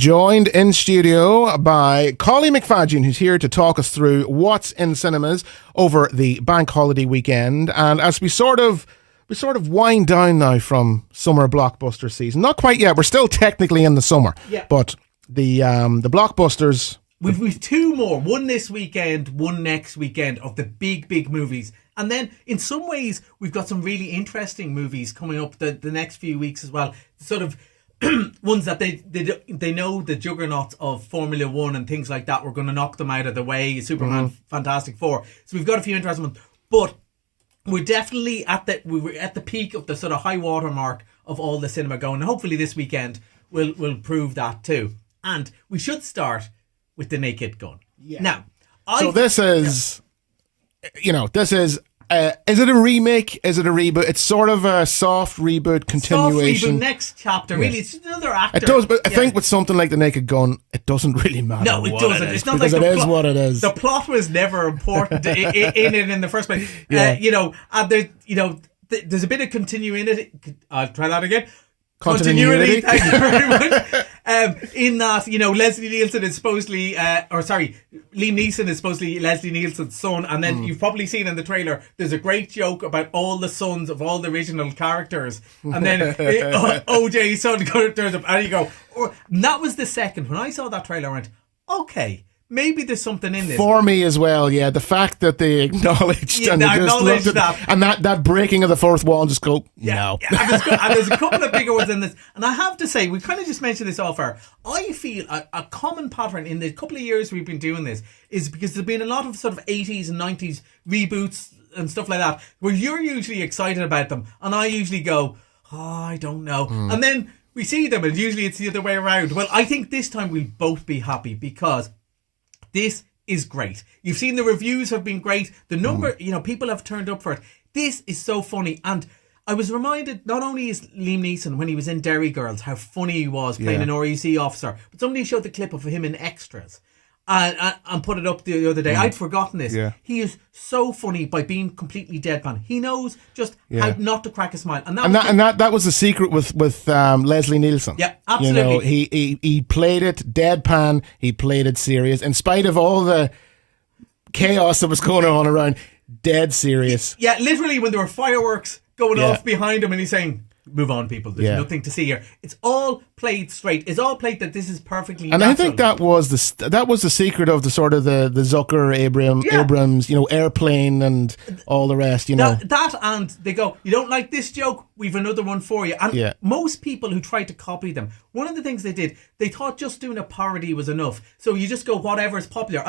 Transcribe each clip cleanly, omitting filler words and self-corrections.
joined in studio by Collie McPhaidin, who's here to talk us through what's in cinemas over the bank holiday weekend. And as we sort of wind down now from summer blockbuster season, not quite yet. We're still technically in the summer, but the blockbusters. We've two more. One this weekend, one next weekend of the big movies. And then in some ways, we've got some really interesting movies coming up the next few weeks as well. Sort of ones that they know the juggernauts of Formula One and things like that. We're going to knock them out of the way. Superman, Fantastic Four. So we've got a few interesting ones. But we're definitely at the peak of the sort of high water mark of all the cinema going. And hopefully this weekend will prove that too. And we should start with The Naked Gun. Yeah. Now, this is it a remake? Is it a reboot? It's sort of a soft reboot continuation. Soft reboot, next chapter. Really, it's just another actor. It does, but I think with something like The Naked Gun, it doesn't really matter. No, it doesn't. It's not because like it is what it is. The plot was never important in the first place. Yeah. There's a bit of continuity. I'll try that again. Continuity. Thank you very much. In that, Leslie Nielsen is supposedly, Liam Neeson is supposedly Leslie Nielsen's son, and then you've probably seen in the trailer, there's a great joke about all the sons of all the original characters, and then OJ's son turns up, and you go, and that was the second. When I saw that trailer, I went, okay, maybe there's something in this. For me as well, yeah. The fact that they acknowledged and they just looked at that. And that breaking of the fourth wall and just go, no. Yeah, and there's a couple of bigger ones in this. And I have to say, we kind of just mentioned this off air. I feel a common pattern in the couple of years we've been doing this is because there's been a lot of sort of 80s and 90s reboots and stuff like that, where you're usually excited about them. And I usually go, I don't know. And then we see them and usually it's the other way around. Well, I think this time we'll both be happy because this is great. You've seen the reviews have been great. The number, people have turned up for it. This is so funny. And I was reminded, not only is Liam Neeson, when he was in Derry Girls, how funny he was playing an RUC officer, but somebody showed the clip of him in Extras and put it up the other day. I'd forgotten this. Yeah. He is so funny by being completely deadpan. He knows just how not to crack a smile. And that was the secret with Leslie Nielsen. Yeah, absolutely. He played it deadpan. He played it serious. In spite of all the chaos that was going on around, dead serious. Yeah, literally when there were fireworks going off behind him and he's saying, move on, people. There's nothing to see here. It's all played straight. It's all played that this is perfectly natural. And I think that was the secret of the sort of the Zucker Abrams, Airplane and all the rest. That and they go, you don't like this joke? We've another one for you. And most people who tried to copy them, one of the things they did, they thought just doing a parody was enough. So you just go whatever's popular.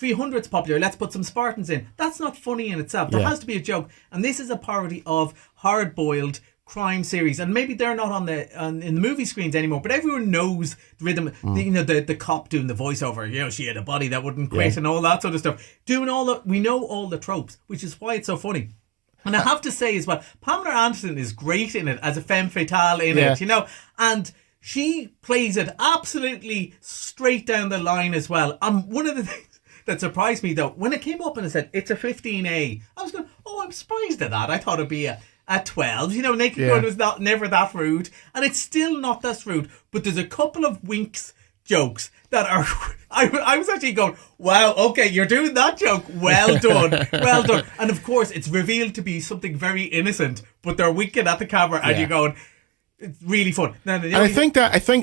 300's popular. Let's put some Spartans in. That's not funny in itself. There has to be a joke. And this is a parody of hard-boiled crime series, and maybe they're not in the movie screens anymore, but everyone knows the rhythm. The cop doing the voiceover, she had a body that wouldn't quit and all that sort of stuff, we know all the tropes, which is why it's so funny. And I have to say as well, Pamela Anderson is great in it as a femme fatale in it, and she plays it absolutely straight down the line as well. One of the things that surprised me though, when it came up and it said it's a 15A, I was going, I'm surprised at that. I thought it'd be at 12. Naked Gun was never that rude, and it's still not that rude, but there's a couple of winks jokes that are I was actually going, wow, okay, you're doing that joke, well done. And of course it's revealed to be something very innocent, but they're winking at the camera and you're going, it's really fun. And I think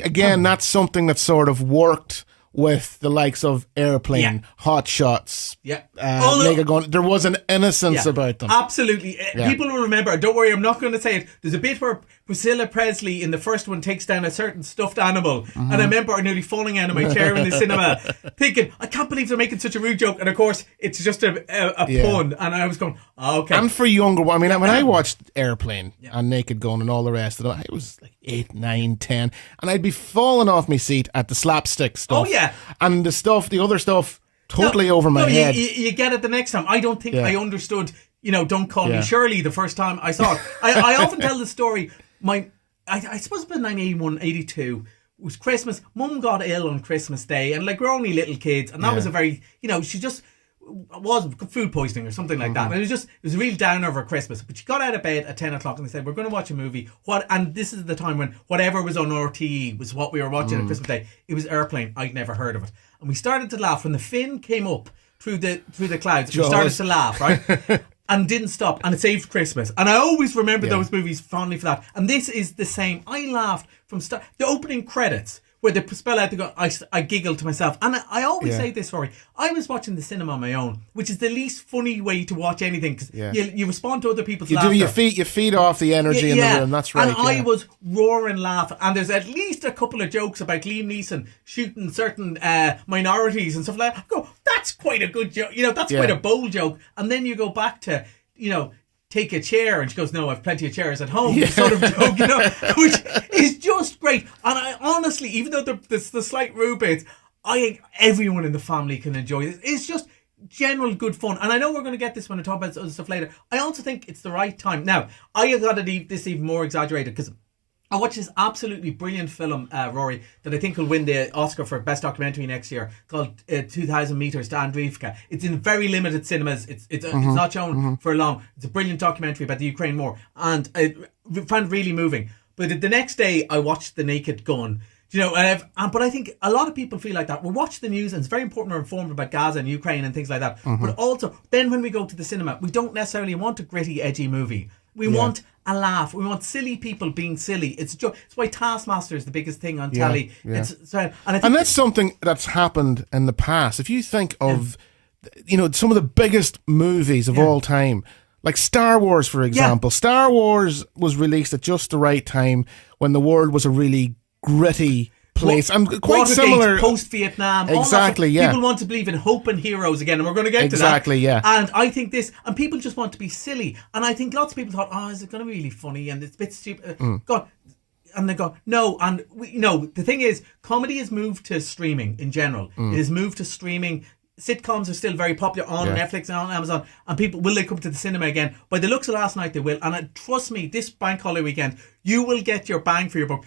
again that's something that sort of worked with the likes of Airplane, Hot Shots, Naked Gun. There was an innocence about them. Absolutely. People will remember, don't worry, I'm not going to say it. There's a bit where Priscilla Presley in the first one takes down a certain stuffed animal, and I remember nearly falling out of my chair in the cinema thinking, I can't believe they're making such a rude joke, and of course it's just a pun, and I was going, okay. And for younger, when I watched Airplane and Naked Gun and all the rest of it, I was like 8, 9, 10, and I'd be falling off my seat at the slapstick stuff. Oh yeah. And the other stuff totally over my head. You get it the next time. I don't think I understood, Don't Call Me Shirley the first time I saw it. I often tell the story, I suppose it was 1981, 82, it was Christmas. Mum got ill on Christmas Day, and we're only little kids, and that was a very, she just was food poisoning or something like that. And it was a real downer over Christmas. But she got out of bed at 10 o'clock and they said, we're going to watch a movie. And this is the time when whatever was on RTE was what we were watching on Christmas Day. It was Airplane. I'd never heard of it. And we started to laugh when the fin came up through the clouds. We started to laugh, right? And didn't stop. And it saved Christmas. And I always remember those movies fondly for that. And this is the same. I laughed from the opening credits, where they spell out, I giggled to myself. And I always say this, Rory. I was watching the cinema on my own, which is the least funny way to watch anything, because you respond to other people's laughter. You feed off the energy in the room, that's right. And I was roaring laughing. And there's at least a couple of jokes about Liam Neeson shooting certain minorities and stuff like that. I go, that's quite a good joke. That's quite a bold joke. And then you go back to, take a chair, and she goes, no, I've plenty of chairs at home, sort of joke, which is just great. And I honestly, even though there's the slight rude bits, I think everyone in the family can enjoy this. It's just general good fun. And I know we're going to get this when I talk about other stuff later. I also think it's the right time. Now, I have got this even more exaggerated, because I watched this absolutely brilliant film, Rory, that I think will win the Oscar for Best Documentary next year, called 2,000 Meters to Andriivka. It's in very limited cinemas. It's not shown for long. It's a brilliant documentary about the Ukraine war, and I found it really moving. But the next day, I watched The Naked Gun. But I think a lot of people feel like that. We watch the news, and it's very important we're informed about Gaza and Ukraine and things like that. But also, then when we go to the cinema, we don't necessarily want a gritty, edgy movie. We want a laugh. We want silly people being silly. It's why Taskmaster is the biggest thing on telly. Yeah. And that's something that's happened in the past. If you think of, some of the biggest movies of all time, like Star Wars, for example. Star Wars was released at just the right time when the world was a really gritty place. I'm quite similar. Post-Vietnam. Exactly, People want to believe in hope and heroes again, and we're going to get to that. Exactly, yeah. And I think and people just want to be silly. And I think lots of people thought, is it going to be really funny? And it's a bit stupid. God. And they go, no. And the thing is, comedy has moved to streaming in general. It has moved to streaming. Sitcoms are still very popular on Netflix and on Amazon. And people, will they come to the cinema again? By the looks of last night, they will. And trust me, this bank holiday weekend, you will get your bang for your buck.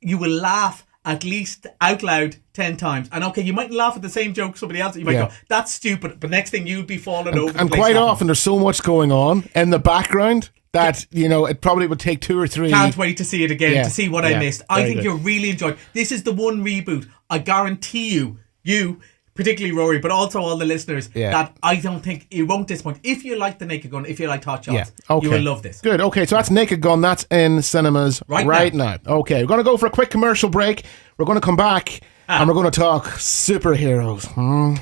You will laugh at least out loud 10 times. And okay, you might laugh at the same joke somebody else. You might go, that's stupid. But next thing you'd be falling over. And quite often there's so much going on in the background that, it probably would take 2 or 3. Can't wait to see it again, to see what I missed. I think you'll really enjoy it. This is the one reboot, I guarantee you, particularly Rory, but also all the listeners, that I don't think it won't disappoint. If you like The Naked Gun, if you like Hot Shots, you will love this. Good. Okay, so that's Naked Gun. That's in cinemas right now. Okay, we're going to go for a quick commercial break. We're going to come back and we're going to talk superheroes.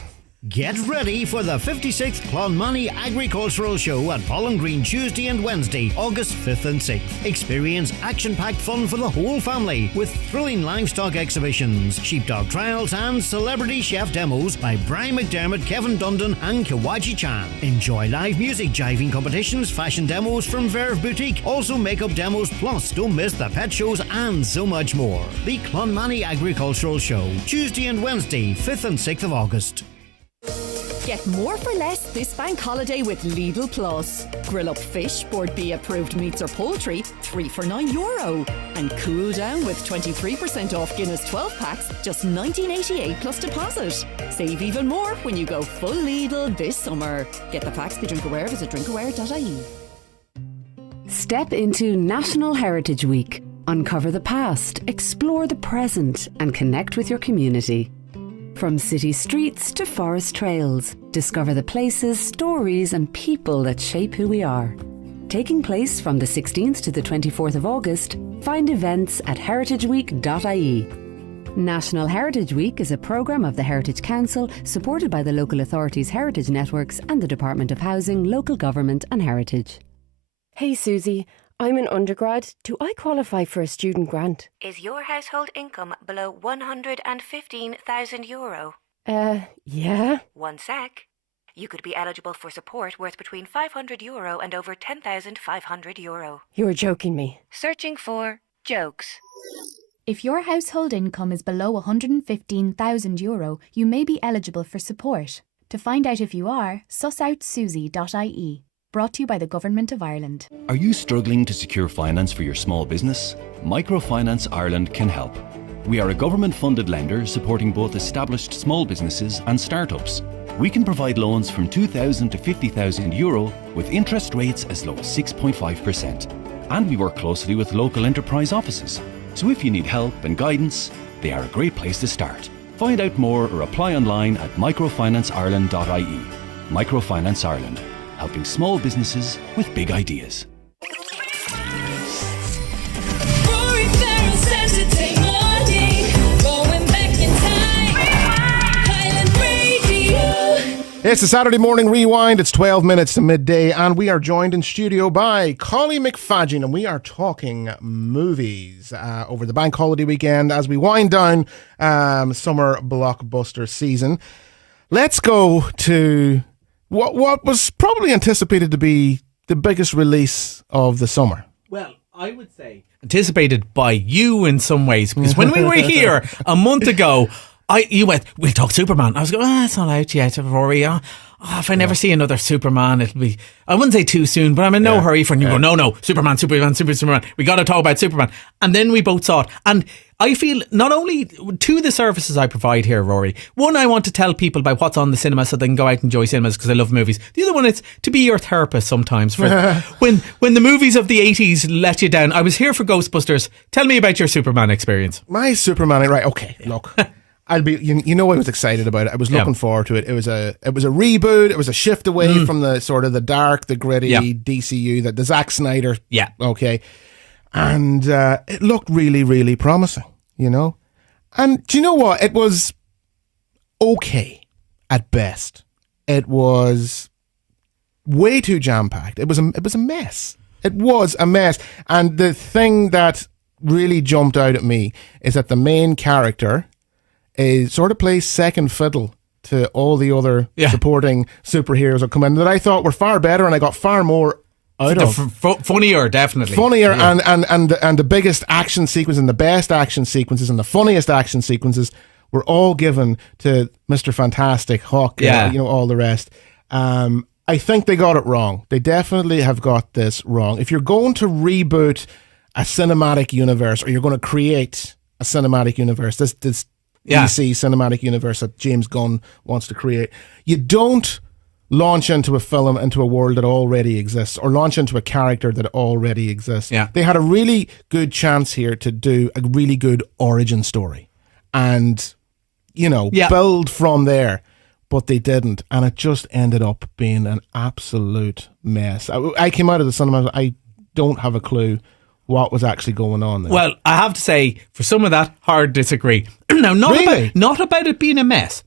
Get ready for the 56th Clonmany Agricultural Show at Pollen Green Tuesday and Wednesday, August 5th and 6th. Experience action-packed fun for the whole family with thrilling livestock exhibitions, sheepdog trials and celebrity chef demos by Brian McDermott, Kevin Dundon and Kawaji Chan. Enjoy live music, jiving competitions, fashion demos from Verve Boutique, also makeup demos, plus don't miss the pet shows and so much more. The Clonmany Agricultural Show, Tuesday and Wednesday, 5th and 6th of August. Get more for less this bank holiday with Lidl Plus. Grill up fish, Board B approved meats or poultry, 3 for €9. And cool down with 23% off Guinness 12 packs, just $19.88 plus deposit. Save even more when you go full Lidl this summer. Get the facts, be drink aware, visit drinkaware.ie. Step into National Heritage Week. Uncover the past, explore the present, and connect with your community. From city streets to forest trails, discover the places, stories and people that shape who we are. Taking place from the 16th to the 24th of August, find events at heritageweek.ie. National Heritage Week is a programme of the Heritage Council supported by the local authorities' heritage networks and the Department of Housing, Local Government and Heritage. Hey Susie, I'm an undergrad. Do I qualify for a student grant? Is your household income below €115,000? Yeah. One sec. You could be eligible for support worth between €500 and over €10,500. You're joking me. Searching for jokes. If your household income is below €115,000, you may be eligible for support. To find out if you are, sussoutssusie.ie. Brought to you by the Government of Ireland. Are you struggling to secure finance for your small business? Microfinance Ireland can help. We are a government-funded lender supporting both established small businesses and startups. We can provide loans from €2,000 to €50,000 with interest rates as low as 6.5%. And we work closely with local enterprise offices. So if you need help and guidance, they are a great place to start. Find out more or apply online at microfinanceIreland.ie. Microfinance Ireland, helping small businesses with big ideas. Rory says to take money, going back in time. Highland Radio. It's the Saturday Morning Rewind. It's 12 minutes to midday, and we are joined in studio by Collie McPhaidin, and we are talking movies over the bank holiday weekend as we wind down summer blockbuster season. Let's go to what was probably anticipated to be the biggest release of the summer. Well, I would say anticipated by you in some ways, because when we were here a month ago, you went, we'll talk Superman. I was going, it's not out yet, Rory. If I never see another Superman, it'll be, I wouldn't say too soon, but I'm in no hurry for it. And you go, no, Superman. We got to talk about Superman. And then we both saw it. And I feel not only to the services I provide here, Rory, one, I want to tell people about what's on the cinema so they can go out and enjoy cinemas because I love movies. The other one, it's to be your therapist sometimes. For when the movies of the 80s let you down. I was here for Ghostbusters. Tell me about your Superman experience. My Superman, right? Okay, look. I'll be. You know, I was excited about it. I was looking forward to it. It was a reboot. It was a shift away from the sort of the dark, the gritty DCU, the Zack Snyder. Yeah. Okay. And it looked really, really promising. You know, and do you know what? It was okay at best. It was way too jam packed. It was a mess. It was a mess. And the thing that really jumped out at me is that the main character sort of plays second fiddle to all the other supporting superheroes that come in that I thought were far better, and I got far more out of. Funnier, definitely. Funnier, and the biggest action sequence and the best action sequences and the funniest action sequences were all given to Mr. Fantastic, Hawk, all the rest. I think they got it wrong. They definitely have got this wrong. If you're going to reboot a cinematic universe, or you're going to create a cinematic universe, this DC cinematic universe that James Gunn wants to create, you don't launch into a film, into a world that already exists, or launch into a character that already exists. Yeah. They had a really good chance here to do a really good origin story and, build from there, but they didn't. And it just ended up being an absolute mess. I came out of the cinema, I don't have a clue what was actually going on there. Well, I have to say, for some of that, hard disagree. Now, not about it being a mess.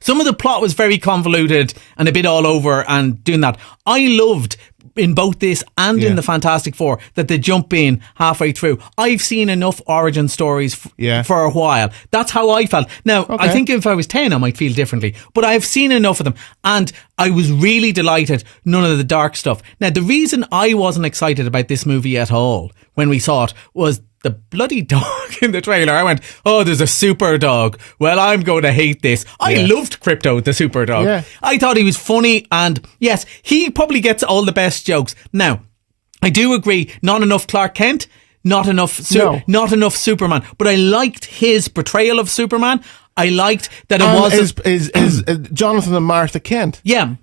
Some of the plot was very convoluted and a bit all over and doing that. I loved in both this and in the Fantastic Four that they jump in halfway through. I've seen enough origin stories for a while. That's how I felt. Now, I think if I was 10, I might feel differently, but I've seen enough of them and I was really delighted none of the dark stuff. Now, the reason I wasn't excited about this movie at all when we saw it was the bloody dog in the trailer. I went, oh, there's a super dog. Well, I'm going to hate this. I loved Crypto, the super dog. Yeah. I thought he was funny, and yes, he probably gets all the best jokes. Now, I do agree, not enough Clark Kent, not enough Superman, but I liked his portrayal of Superman. I liked that it wasn't... Is Jonathan and Martha Kent. Yeah.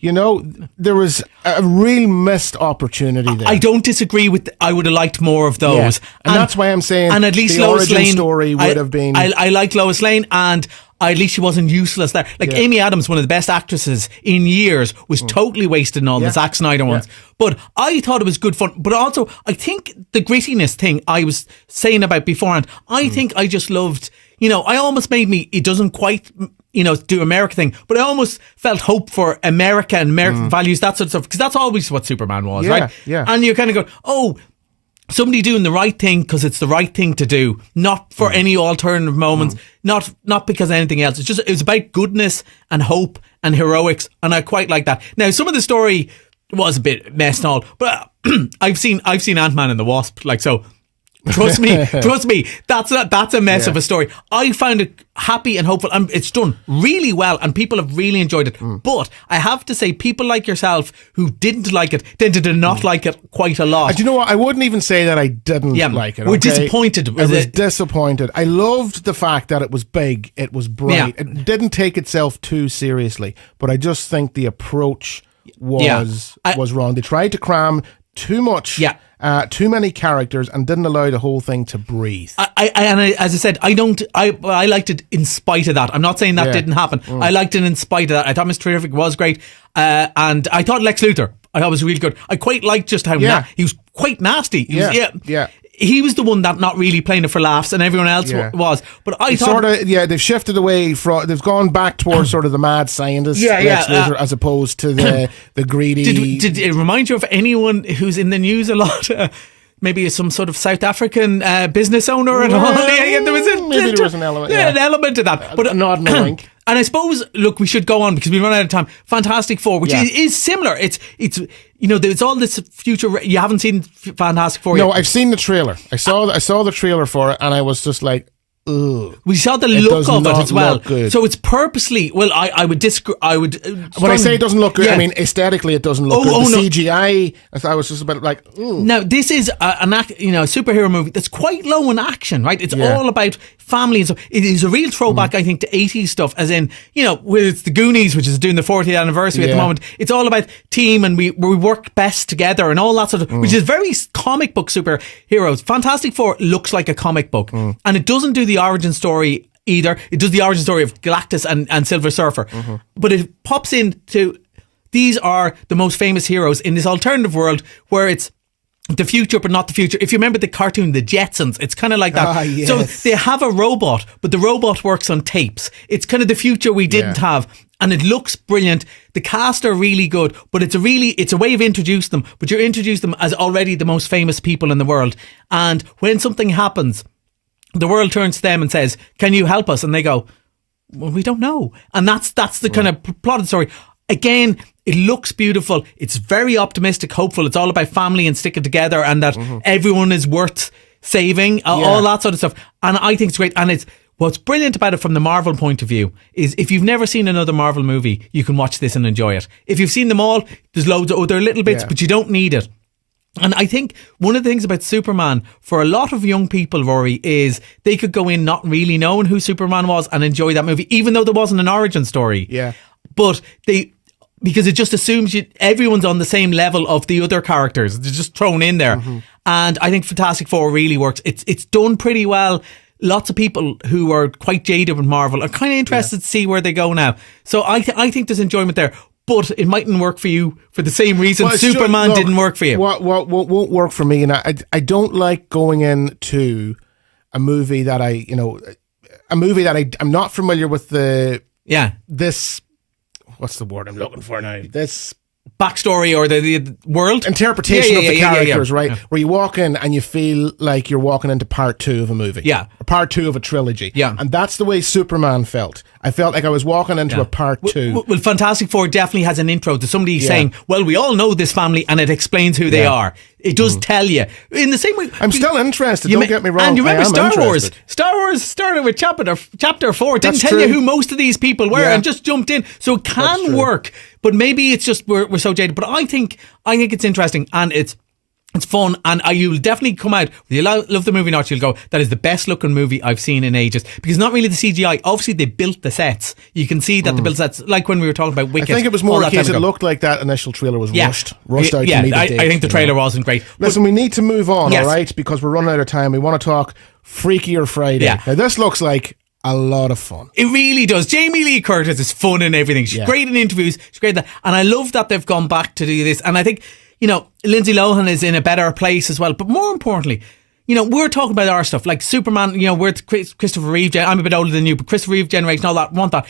There was a real missed opportunity there. I don't disagree with... I would have liked more of those. Yeah. And that's why I'm saying and at least the Lois origin Lane, story would have been... I liked Lois Lane, and at least she wasn't useless there. Amy Adams, one of the best actresses in years, was totally wasted in all the Zack Snyder ones. But I thought it was good fun. But also, I think the grittiness thing I was saying about beforehand, I think I just loved... I almost made me, it doesn't quite, do America thing, but I almost felt hope for America and American values, that sort of stuff, because that's always what Superman was, right? Yeah. And you kind of go, oh, somebody doing the right thing because it's the right thing to do, not for any alternative moments, not because of anything else. It was about goodness and hope and heroics, and I quite like that. Now, some of the story was a bit messed and all, but I've seen Ant-Man and the Wasp, so Trust me, that's a mess of a story. I found it happy and hopeful, and it's done really well, and people have really enjoyed it. But I have to say, people like yourself who didn't like it tended to not like it quite a lot. And do you know what? I wouldn't even say that I didn't like it. We're okay? disappointed. I was disappointed. I loved the fact that it was big, it was bright, it didn't take itself too seriously. But I just think the approach was wrong. They tried to cram too much. Yeah. Too many characters and didn't allow the whole thing to breathe. As I said, I liked it in spite of that. I'm not saying that didn't happen. I liked it in spite of that. I thought Mr. Terrific was great, and I thought Lex Luthor, I thought was really good. I quite liked just how he was quite nasty. He was the one that not really playing it for laughs, and everyone else was. But I thought they've shifted away from. They've gone back towards sort of the mad scientist, Lex Luthor, as opposed to the greedy. Did it remind you of anyone who's in the news a lot? Maybe some sort of South African business owner and all. There was an element. An element of that, but not in a wink. And I suppose, look, we should go on because we run out of time. Fantastic Four, which is similar. It's there's all this future. You haven't seen Fantastic Four yet? No, I've seen the trailer. I saw the trailer for it, and I was just like, ugh. We saw the look of it as well. So it's purposely. Well, I would disagree. When I say it doesn't look good, I mean aesthetically it doesn't look good. The CGI. I was just about like. Ugh. Now this is a superhero movie that's quite low in action, right? It's all about family and stuff. It is a real throwback, I think, to 80s stuff. As in, where it's the Goonies, which is doing the 40th anniversary at the moment. It's all about team and we work best together and all that sort of, which is very comic book superheroes. Fantastic Four looks like a comic book, and it doesn't do the origin story either. It does the origin story of Galactus and Silver Surfer, but it pops into these are the most famous heroes in this alternative world where it's the future but not the future. If you remember the cartoon The Jetsons, it's kind of like that. Yes. So they have a robot, but the robot works on tapes. It's kind of the future we didn't have, and it looks brilliant. The cast are really good, but it's a way of introducing them, but you introduce them as already the most famous people in the world, and when something happens, the world turns to them and says, can you help us? And they go, well, we don't know. And that's the kind of plot of the story. Again, it looks beautiful. It's very optimistic, hopeful. It's all about family and sticking together and that everyone is worth saving, all that sort of stuff. And I think it's great. And what's brilliant about it from the Marvel point of view is if you've never seen another Marvel movie, you can watch this and enjoy it. If you've seen them all, there's loads of other little bits, but you don't need it. And I think one of the things about Superman for a lot of young people, Rory, is they could go in not really knowing who Superman was and enjoy that movie, even though there wasn't an origin story. Yeah. But because it just assumes everyone's on the same level of the other characters. They're just thrown in there. And I think Fantastic Four really works. It's done pretty well. Lots of people who are quite jaded with Marvel are kind of interested to see where they go now. So I think there's enjoyment there. But it mightn't work for you for the same reason Superman didn't work for you. What won't work for me, and I don't like going into a movie that I'm not familiar with this. What's the word I'm looking for now? This backstory or the world interpretation of the characters, right? Where you walk in and you feel like you're walking into part 2 of a movie, or part 2 of a trilogy, and that's the way Superman felt. I felt like I was walking into a part 2. Well, Fantastic Four definitely has an intro to somebody saying, well, we all know this family, and it explains who they are. It does tell you. In the same way... I'm still interested, don't get me wrong. And you remember Star Wars? Star Wars started with chapter 4. Didn't tell you who most of these people were and just jumped in. So it can work. But maybe it's just we're so jaded. But I think it's interesting, and it's fun, and you'll definitely come out. You love the movie or not, you'll go, that is the best looking movie I've seen in ages. Because not really the CGI. Obviously, they built the sets. You can see that they built sets, like when we were talking about Wicked. I think it was more a case it looked like that initial trailer was rushed out to meet the date. I think the trailer wasn't great. Listen, we need to move on, all right? Because we're running out of time. We want to talk Freakier Friday. Now, this looks like a lot of fun. It really does. Jamie Lee Curtis is fun and everything. She's great in interviews. She's great at that. And I love that they've gone back to do this. And I think, Lindsay Lohan is in a better place as well. But more importantly, we're talking about our stuff like Superman. We're Christopher Reeve. I'm a bit older than you, but Christopher Reeve generation, all that, want that.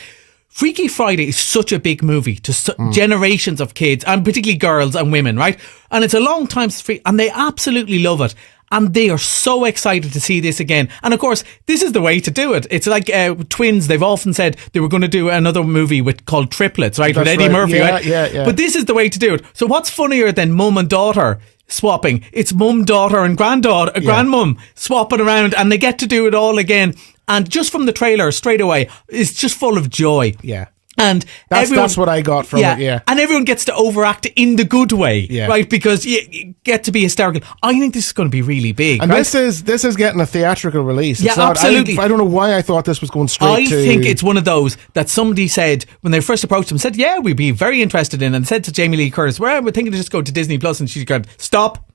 Freaky Friday is such a big movie to generations of kids, and particularly girls and women, right? And it's a long time since free, and they absolutely love it. And they are so excited to see this again. And of course, this is the way to do it. It's like twins. They've often said they were going to do another movie called Triplets, right? With Eddie Murphy, right? Yeah. But this is the way to do it. So what's funnier than mum and daughter swapping. It's mum, daughter, and granddaughter, grandmum swapping around, and they get to do it all again. And just from the trailer straight away, it's just full of joy. Yeah. And that's what I got from it, yeah. And everyone gets to overact in the good way, right? Because you get to be hysterical. I think this is going to be really big. And right? this is getting a theatrical release. Yeah, absolutely. I don't know why I thought this was going straight to... I think it's one of those that somebody said, when they first approached them, said, yeah, we'd be very interested in, and said to Jamie Lee Curtis, well, we're thinking to just go to Disney Plus, and she's going, stop.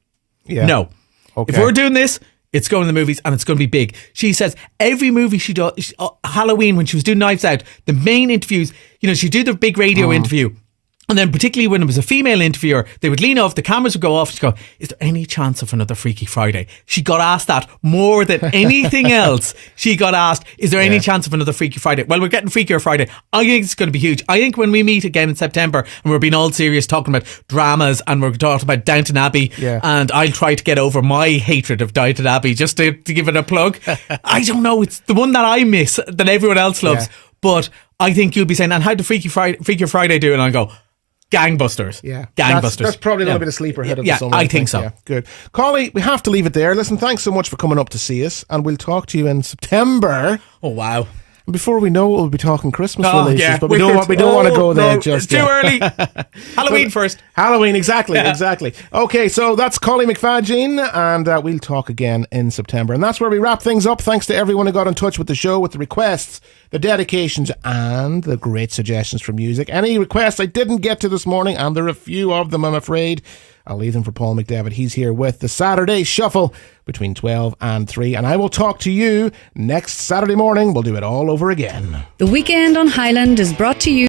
Yeah. No. Okay. If we're doing this, it's going to the movies and it's going to be big. She says every movie she does, Halloween, when she was doing Knives Out, the main interviews, she'd do the big radio interview. And then particularly when it was a female interviewer, they would lean off, the cameras would go off, she'd go, is there any chance of another Freaky Friday? She got asked that more than anything else. She got asked, is there any chance of another Freaky Friday? Well, we're getting Freakier Friday. I think it's going to be huge. I think when we meet again in September and we're being all serious talking about dramas and we're talking about Downton Abbey, and I'll try to get over my hatred of Downton Abbey just to give it a plug. I don't know, it's the one that I miss that everyone else loves. But I think you'll be saying, and how did Freakier Friday do? And I'll go, gangbusters. Yeah. Gangbusters. That's probably a little bit of sleeper hit of the summer. I think so. Yeah, good. Collie, we have to leave it there. Listen, thanks so much for coming up to see us, and we'll talk to you in September. Oh, wow. And before we know it, we'll be talking Christmas releases, but we don't want to go there just yet. Too early. Halloween first. Halloween, exactly. Okay, so that's Collie McPhaidin, and we'll talk again in September. And that's where we wrap things up. Thanks to everyone who got in touch with the show, with the requests, the dedications, and the great suggestions for music. Any requests I didn't get to this morning, and there are a few of them, I'm afraid, I'll leave them for Paul McDavid. He's here with the Saturday Shuffle between 12 and 3. And I will talk to you next Saturday morning. We'll do it all over again. The Weekend on Highland is brought to you